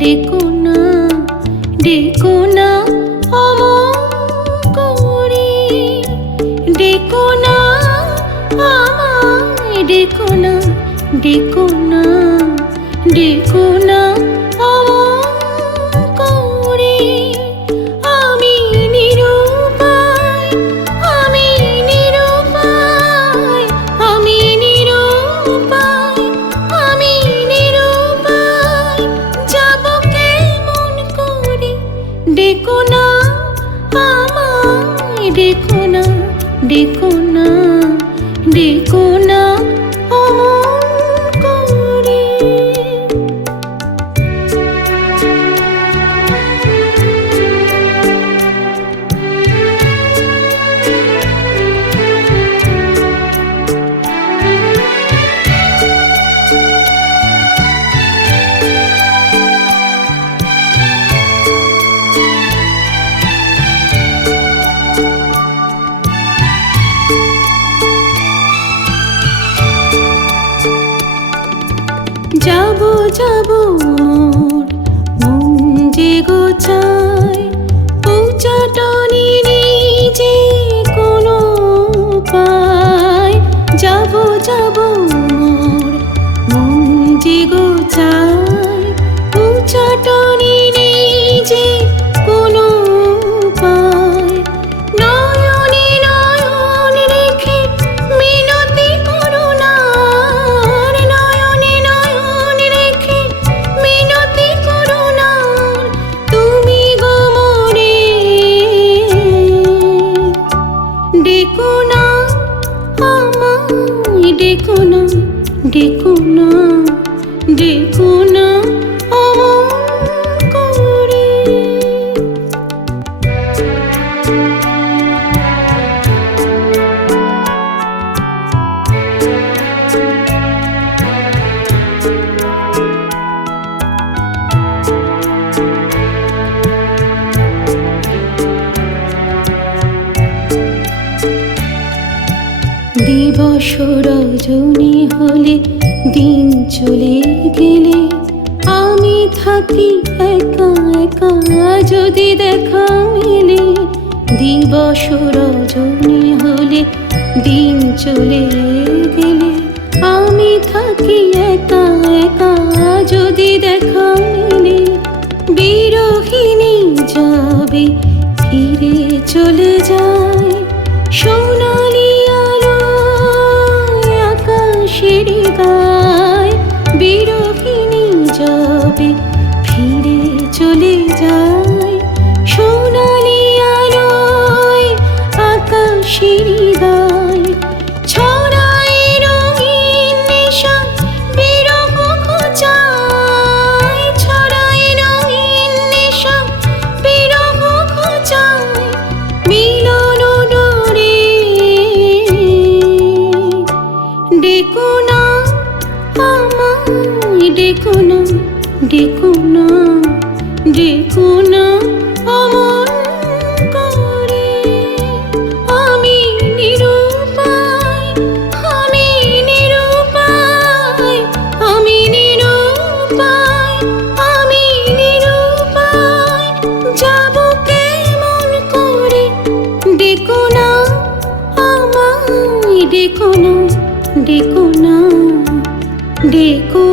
ডেকো না, ডেকো না অমন করে, ডেকো না আমায়, ডেকো না, ডেকো না, ডেকো না অমন করে। আমি নিরুপায়, আমি নিরুপায়, আমি নিরুপায়, আমি নিরুপায়, যাব কেমন করে। ডেকো না আমায়, ডেকো না, ডেকো না, ডেকো না অমন করে। যাবো যাবো মোর মন যে গোছায়, পৌঁছাটনি নেই যে কোনো উপায়। যাবো যাবো মোর মন যে গোছায়, পৌঁছাটনি নেই যে কোনো উপায়। নয়নে নয়ন রেখে মিনতি করো না, নয়নে নয়ন রেখে মিনতি করো না, তুমি গো মোরে। ডেকো না আমায়, ডেকো না, ডেকো না, ডেকো না অমন করে। দিবস রজনী হলে দিন চলে গেলে, আমি থাকি একা একা যদি দেখা মেলে। দিবস রজনী হলে দিন চলে গেলে, আমি থাকি একা একা যদি দেখা মেলে। বিরহিণী যাবে ফিরে চলে যায়, সোনালি আলো আকাশের গায়। বিরহিণী যাবে ফিরে চলে যায়, সোনালি আলো আকাশের গায়। ছড়ায় রঙিন নেশা বিরহ ঘোচায়, ছড়ায় রঙিন নেশা বিরহ ঘোচায়। মিলন ডোরে ডেকো না আমায়, ডেকো না, ডেকো না, ডেকো না অমন করে। আমি নিরুপায়, আমি নিরুপায়, আমি নিরুপায়, আমি নিরুপায়, যাব কেমন করে। ডেকো না আমায়, ডেকো না, ডেকো না, ডেকো